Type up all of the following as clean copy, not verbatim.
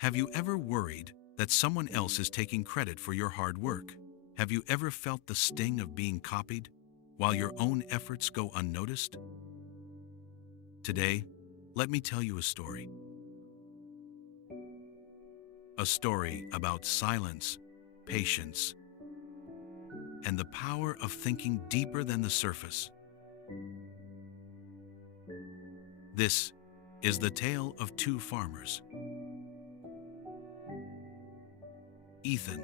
Have you ever worried that someone else is taking credit for your hard work? Have you ever felt the sting of being copied while your own efforts go unnoticed? Today, let me tell you a story. A story about silence, patience, and the power of thinking deeper than the surface. This is the tale of two farmers. Ethan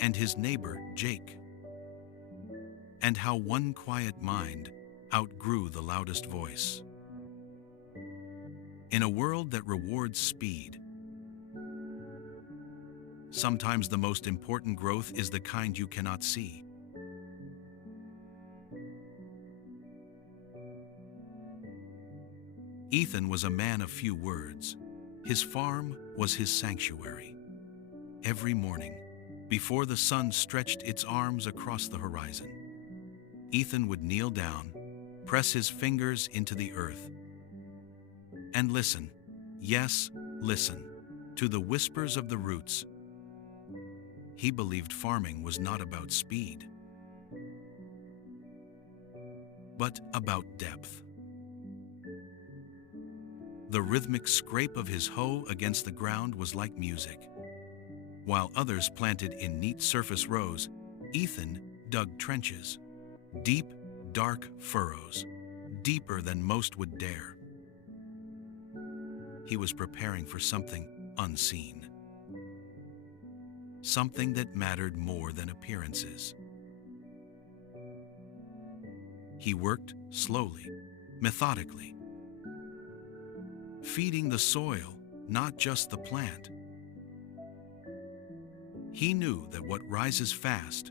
and his neighbor Jake, and how one quiet mind outgrew the loudest voice. In a world that rewards speed, sometimes the most important growth is the kind you cannot see. Ethan was a man of few words. His farm was his sanctuary. Every morning, before the sun stretched its arms across the horizon, Ethan would kneel down, press his fingers into the earth, and listen, yes, listen, to the whispers of the roots. He believed farming was not about speed, but about depth. The rhythmic scrape of his hoe against the ground was like music. While others planted in neat surface rows, Ethan dug trenches, deep, dark furrows, deeper than most would dare. He was preparing for something unseen, something that mattered more than appearances. He worked slowly, methodically, feeding the soil, not just the plant. He knew that what rises fast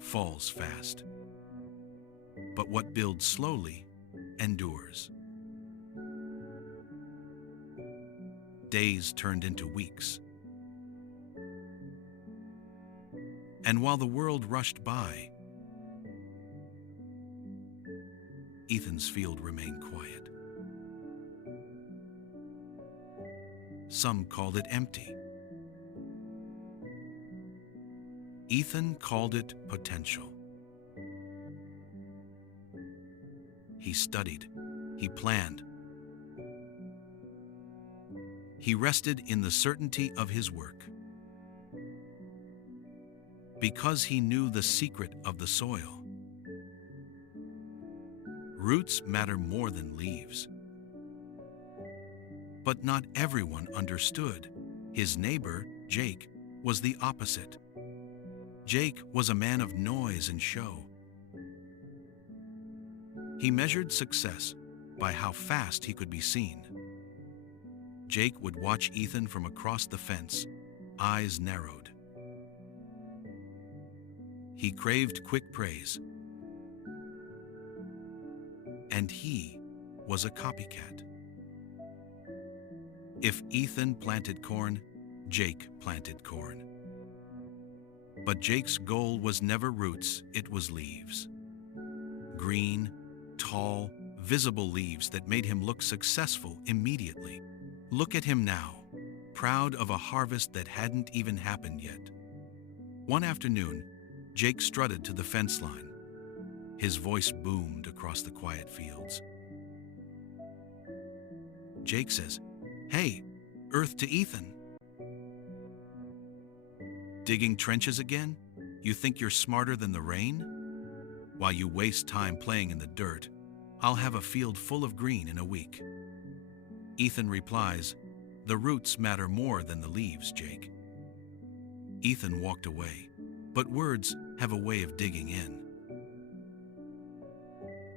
falls fast, but what builds slowly endures. Days turned into weeks, and while the world rushed by, Ethan's field remained quiet. Some called it empty. Ethan called it potential. He studied, he planned. He rested in the certainty of his work, because he knew the secret of the soil. Roots matter more than leaves. But not everyone understood. His neighbor, Jake, was the opposite. Jake was a man of noise and show. He measured success by how fast he could be seen. Jake would watch Ethan from across the fence, eyes narrowed. He craved quick praise, and he was a copycat. If Ethan planted corn, Jake planted corn. But Jake's goal was never roots, it was leaves. Green, tall, visible leaves that made him look successful immediately. Look at him now, proud of a harvest that hadn't even happened yet. One afternoon, Jake strutted to the fence line. His voice boomed across the quiet fields. Jake says, "Hey, earth to Ethan. Digging trenches again? You think you're smarter than the rain? While you waste time playing in the dirt, I'll have a field full of green in a week." Ethan replies, "The roots matter more than the leaves, Jake." Ethan walked away, but words have a way of digging in.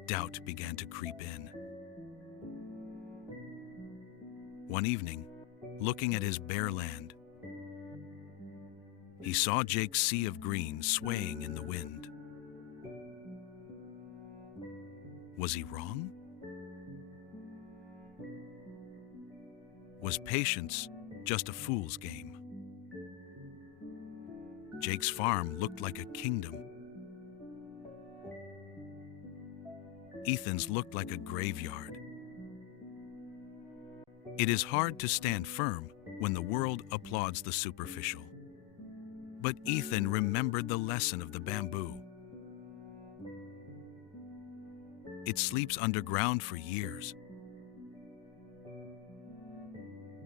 Doubt began to creep in. One evening, looking at his bare land, he saw Jake's sea of green swaying in the wind. Was he wrong? Was patience just a fool's game? Jake's farm looked like a kingdom. Ethan's looked like a graveyard. It is hard to stand firm when the world applauds the superficial. But Ethan remembered the lesson of the bamboo. It sleeps underground for years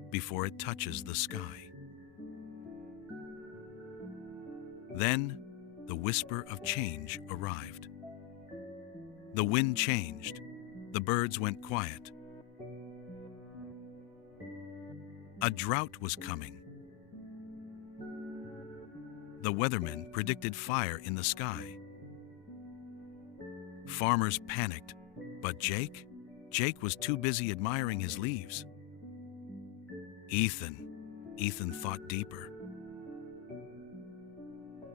before it touches the sky. Then, the whisper of change arrived. The wind changed. The birds went quiet. A drought was coming. The weathermen predicted fire in the sky. Farmers panicked, but Jake was too busy admiring his leaves. Ethan thought deeper.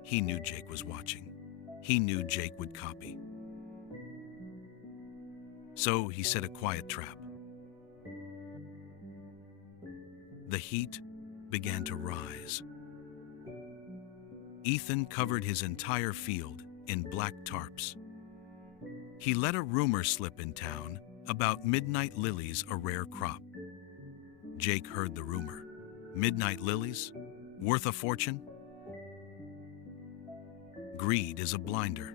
He knew Jake was watching. He knew Jake would copy. So he set a quiet trap. The heat began to rise. Ethan covered his entire field in black tarps. He let a rumor slip in town about midnight lilies, a rare crop. Jake heard the rumor. Midnight lilies? Worth a fortune? Greed is a blinder.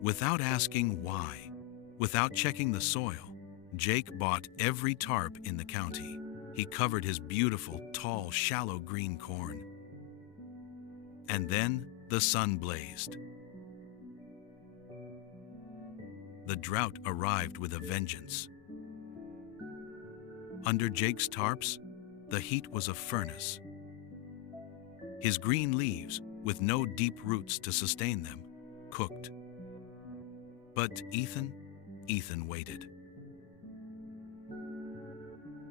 Without asking why, without checking the soil, Jake bought every tarp in the county. He covered his beautiful, tall, shallow green corn. And then the sun blazed. The drought arrived with a vengeance. Under Jake's tarps, the heat was a furnace. His green leaves, with no deep roots to sustain them, cooked. But Ethan waited.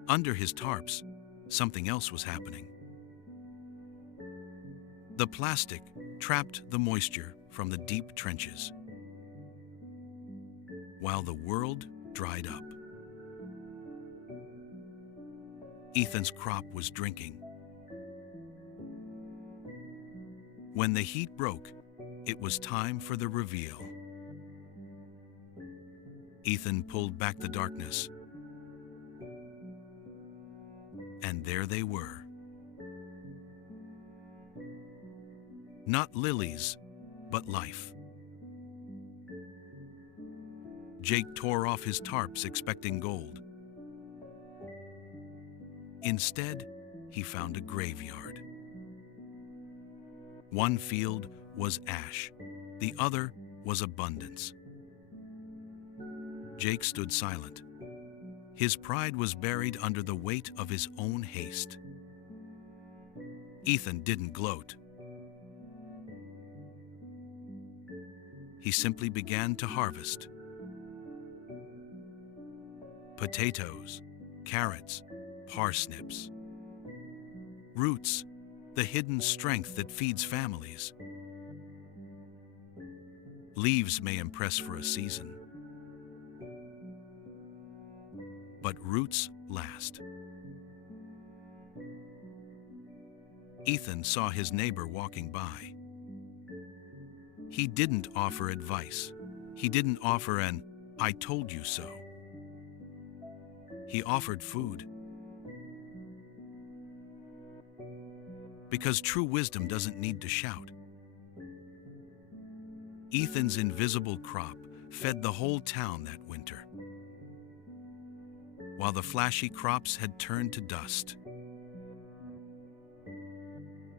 Under his tarps, something else was happening. The plastic trapped the moisture from the deep trenches, while the world dried up. Ethan's crop was drinking. When the heat broke, it was time for the reveal. Ethan pulled back the darkness, and there they were. Not lilies, but life. Jake tore off his tarps expecting gold. Instead, he found a graveyard. One field was ash, the other was abundance. Jake stood silent. His pride was buried under the weight of his own haste. Ethan didn't gloat. He simply began to harvest. Potatoes, carrots, parsnips. Roots, the hidden strength that feeds families. Leaves may impress for a season, but roots last. Ethan saw his neighbor walking by. He didn't offer advice. He didn't offer an "I told you so." He offered food. Because true wisdom doesn't need to shout. Ethan's invisible crop fed the whole town that winter, while the flashy crops had turned to dust.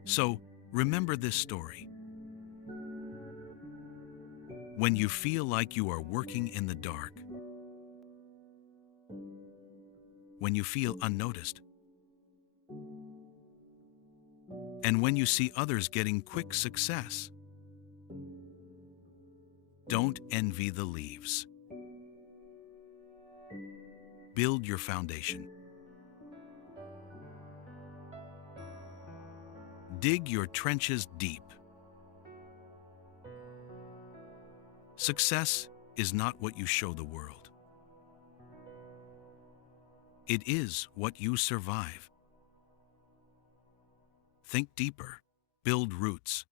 So, remember this story. When you feel like you are working in the dark, when you feel unnoticed, and when you see others getting quick success, don't envy the leaves. Build your foundation. Dig your trenches deep. Success is not what you show the world. It is what you survive. Think deeper, build roots,